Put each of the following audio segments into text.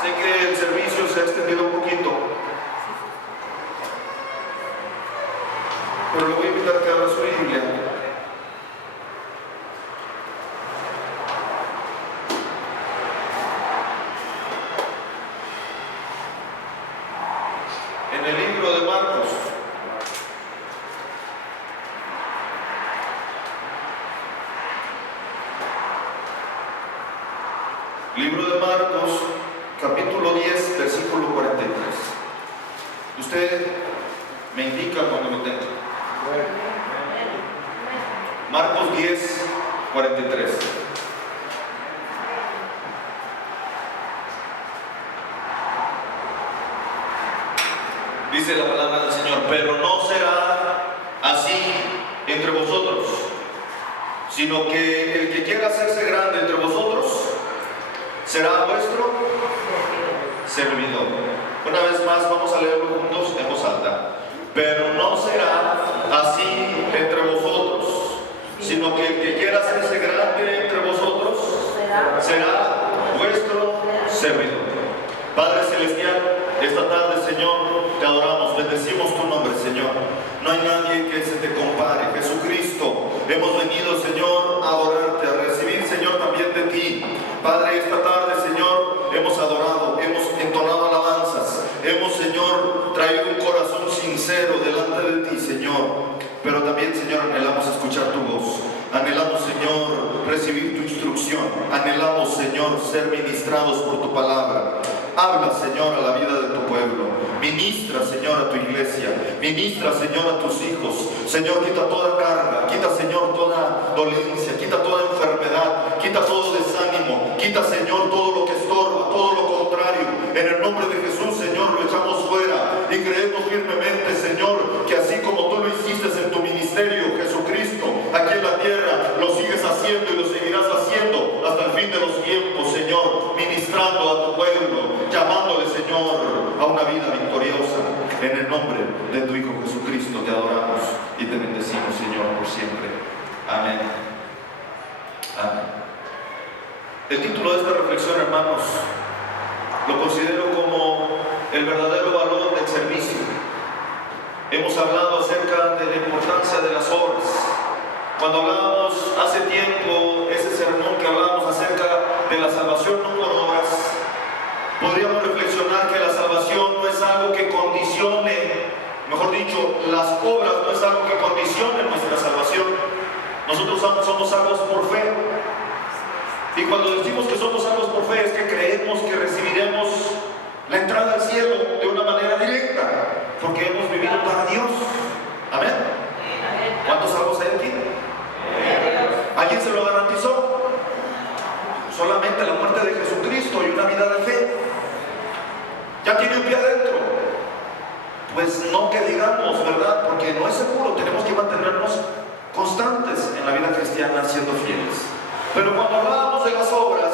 Sé que el servicio se ha extendido un poquito, pero le voy a invitar a que abra su Biblia en el libro de Marcos. Libro de Marcos, capítulo 10, versículo 43. Usted me indica cuando lo tenga. Marcos 10, 43. Dice la palabra del Señor: pero no será así entre vosotros, sino que el que quiera hacerse grande entre vosotros será vuestro servidor. Una vez más vamos a leerlo juntos en voz alta. Pero no será así entre vosotros, sino que el que quiera hacerse grande entre vosotros será vuestro servidor. Padre Celestial, esta tarde, Señor, te adoramos, bendecimos tu nombre, Señor. No hay nadie que se te compare. Jesucristo, hemos venido, Señor, a adorarte, a recibir, Señor, también de ti. Padre, esta tarde, Señor, hemos adorado, hemos entonado alabanzas, hemos, Señor, traído un corazón sincero delante de ti, Señor. Pero también, Señor, anhelamos escuchar tu voz. Anhelamos, Señor, recibir tu instrucción. Anhelamos, Señor, ser ministrados por tu palabra. Habla, Señor, a la vida de tu pueblo. Ministra, Señor, a tu iglesia. Ministra, Señor, a tus hijos. Señor, quita toda carga. Quita, Señor, toda dolencia. Quita toda enfermedad. Quita todo desánimo. Quita, Señor, todo lo que estorba, todo lo contrario. En el nombre de Jesús, Señor, lo echamos fuera. Y creemos firmemente, Señor, que así como tú lo hiciste en tu ministerio, Jesucristo, aquí en la tierra, lo sigues haciendo y lo seguirás haciendo hasta el fin de los tiempos, Señor, ministrando a tu pueblo, llamándole, Señor, a una vida victoriosa. En el nombre de tu Hijo Jesucristo te adoramos y te bendecimos, Señor, por siempre. Amén. Amén. El título de esta reflexión, hermanos, lo considero como el verdadero valor del servicio. Hemos hablado acerca de la importancia de las obras. Cuando hablábamos hace tiempo, ese sermón que hablábamos acerca de la salvación no por obras, podríamos reflexionar que la salvación no es algo que condicione, mejor dicho, las obras no es algo que condicione nuestra salvación. Nosotros somos salvos por fe. Y cuando decimos que somos salvos por fe es que creemos que recibiremos la entrada al cielo de una manera directa, porque hemos vivido para Dios. Amén. ¿Cuántos salvos hay aquí? ¿Alguien se lo garantizó? Solamente la muerte de Jesucristo y una vida de fe. Ya tiene un pie adentro. Pues no que digamos, ¿verdad? Porque no es seguro. Tenemos que mantenernos constantes en la vida cristiana siendo fieles. Pero cuando hablábamos de las obras,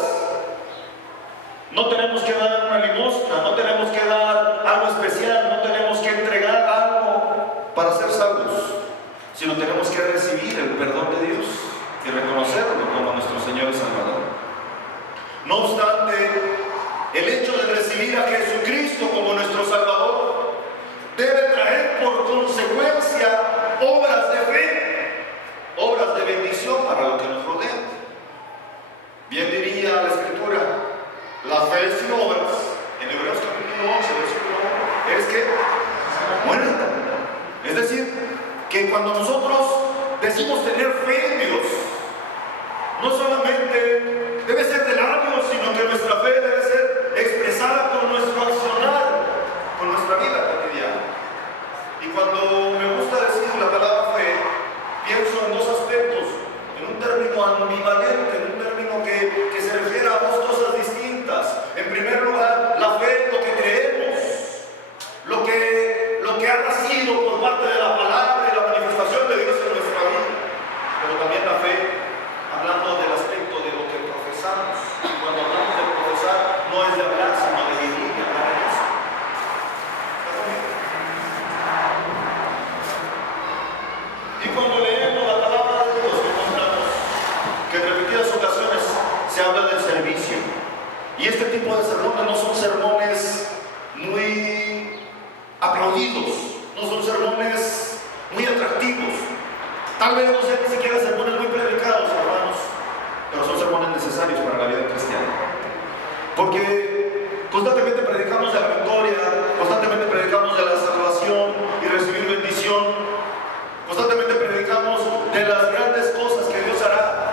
no tenemos que dar una limosna, no tenemos que dar algo especial, no tenemos que entregar algo para ser salvos, sino tenemos que recibir el perdón de Dios y reconocerlo como nuestro Señor y Salvador. No obstante, el hecho de recibir a Jesucristo como nuestro Salvador debe traer por consecuencia obras de fe, obras de bendición para lo que nos rodea. Bien diría la Escritura, la fe sin obras, en Hebreos capítulo 11, versículo 1, es que muerta. Es decir, que cuando nosotros decimos tener fe en Dios, no solamente debe ser de labios, sino que nuestra fe debe ser expresada con nuestro accionar, con nuestra vida cotidiana. Y cuando me gusta decir la palabra fe, pienso en dos aspectos, en un término ambivalente, en un término que se refiere a dos cosas distintas. En primer lugar, la fe es lo que creemos, lo que ha nacido por parte de la palabra y la manifestación de Dios en nuestra vida. Pero también la fe, hablando del aspecto de lo que profesamos. Y cuando hablamos de profesar, no es de hablar, sino de vivir y hablar en eso. Y cuando leemos la palabra de Dios, encontramos que en repetidas ocasiones Y este tipo de sermones no son sermones muy aplaudidos, no son sermones muy atractivos. Tal vez no sean ni siquiera sermones muy predicados, hermanos, pero son sermones necesarios para la vida cristiana. Porque constantemente predicamos de la victoria, constantemente predicamos de la salvación y recibir bendición, constantemente predicamos de las grandes cosas que Dios hará,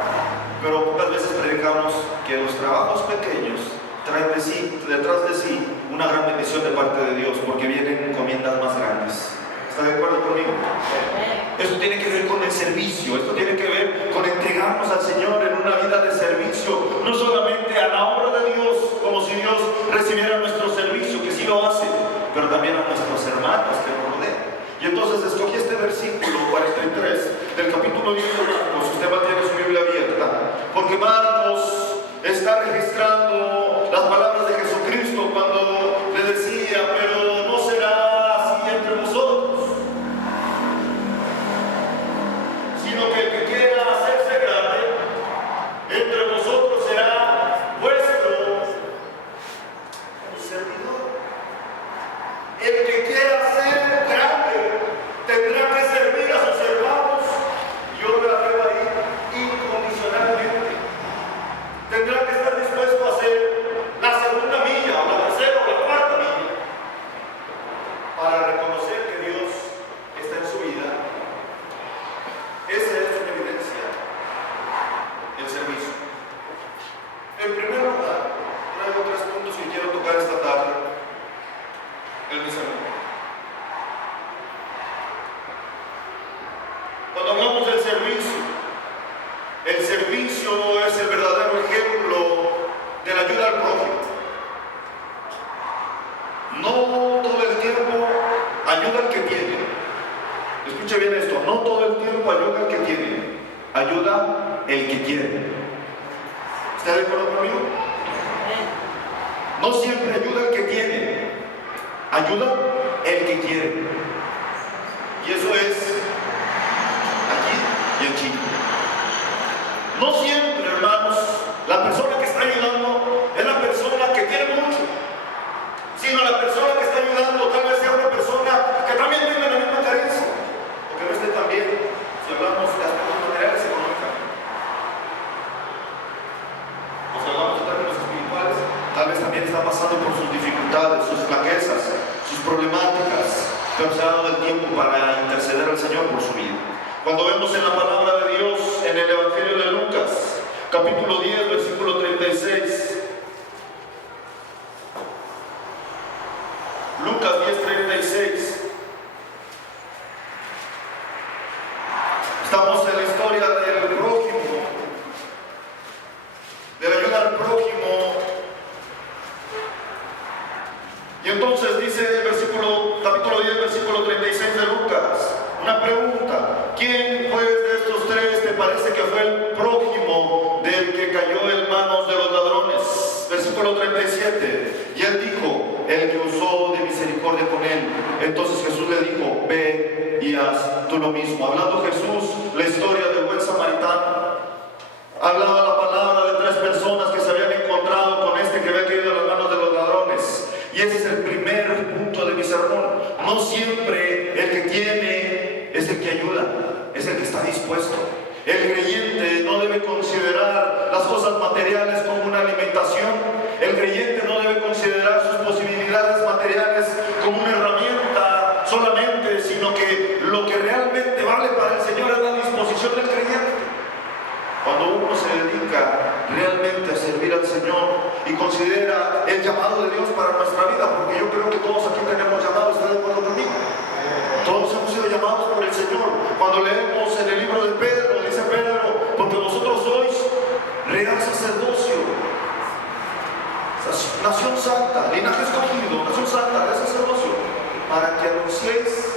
pero pocas veces predicamos que los trabajos pequeños traen detrás de sí una gran bendición de parte de Dios, porque vienen encomiendas más grandes. ¿Está de acuerdo conmigo? Esto tiene que ver con el servicio, esto tiene que ver con entregarnos al Señor en una vida de servicio, no solamente a la obra de Dios, como si Dios recibiera nuestro servicio, que sí lo hace, pero también a nuestros hermanos que nos rodean. Y entonces escogí este versículo 43 del capítulo 10 de Marcos. Usted mantiene su Biblia abierta, porque Marcos está registrando las palabras de Jesucristo cuando le decía: pero no será así entre vosotros, sino que el que quiera hacerse grande entre vosotros será vuestro servidor. El que quiera ser grande tendrá que servir a sus hermanos. Yo lo veo ahí incondicionalmente. Tendrá que estar dispuesto a hacer la segunda milla, o la tercera, o la cuarta milla, para reconocer que Dios está en su vida. Esa es una evidencia, el servicio. En primer lugar, traigo 3 puntos que quiero tocar esta tarde en mi sermón. Cuando hablamos del servicio, el servicio es el verdadero ejemplo de la ayuda al prójimo. No todo el tiempo ayuda al que tiene. Escuche bien esto: no todo el tiempo ayuda al que tiene, ayuda el que quiere. ¿Está de acuerdo conmigo? No siempre ayuda el que tiene, ayuda el que quiere. Y eso es aquí y en Chile. No siempre, hermanos, la persona que está ayudando es la persona que tiene mucho, sino la persona que está ayudando tal vez sea una persona que también tiene la misma carencia, o que no esté tan bien, si hablamos de aspectos materiales económicamente. O si hablamos de términos espirituales, tal vez también está pasando por sus dificultades, sus flaquezas, sus problemáticas, pero se ha dado el tiempo para interceder al Señor por su vida. Cuando vemos en la palabra de Dios, en el Evangelio de Lucas, capítulo 10, versículo 36. Lucas 10:36. Estamos en la historia del prójimo, de la ayuda al prójimo. Y entonces dice el capítulo 10, versículo 36 de Lucas, una pregunta: ¿quién pues de estos 3 te parece que fue el prójimo del que cayó en manos de los ladrones? Versículo 37. Y él dijo: el que usó de misericordia con él. Entonces Jesús le dijo: ve y haz tú lo mismo. Hablando Jesús la historia del buen samaritano, hablaba la palabra de 3 personas que se habían encontrado con este que había caído en las manos de los ladrones. Y ese es el primer punto de mi sermón. No siempre el que tiene es el que ayuda, es el que está dispuesto. El creyente no debe considerar las cosas materiales como una alimentación. El creyente no debe considerar sus posibilidades materiales como una herramienta solamente, sino que lo que realmente vale para el Señor es la disposición del creyente. Cuando uno se dedica realmente a servir al Señor y considera el llamado de Dios para nuestra vida, porque yo creo que todos aquí tenemos llamado, ¿está de acuerdo conmigo? Todos hemos sido llamados por el Señor. Cuando leemos en el libro de Pedro, dice Pedro: porque vosotros sois real sacerdocio, nación santa, linaje escogido, nación santa, real sacerdocio, para que anunciéis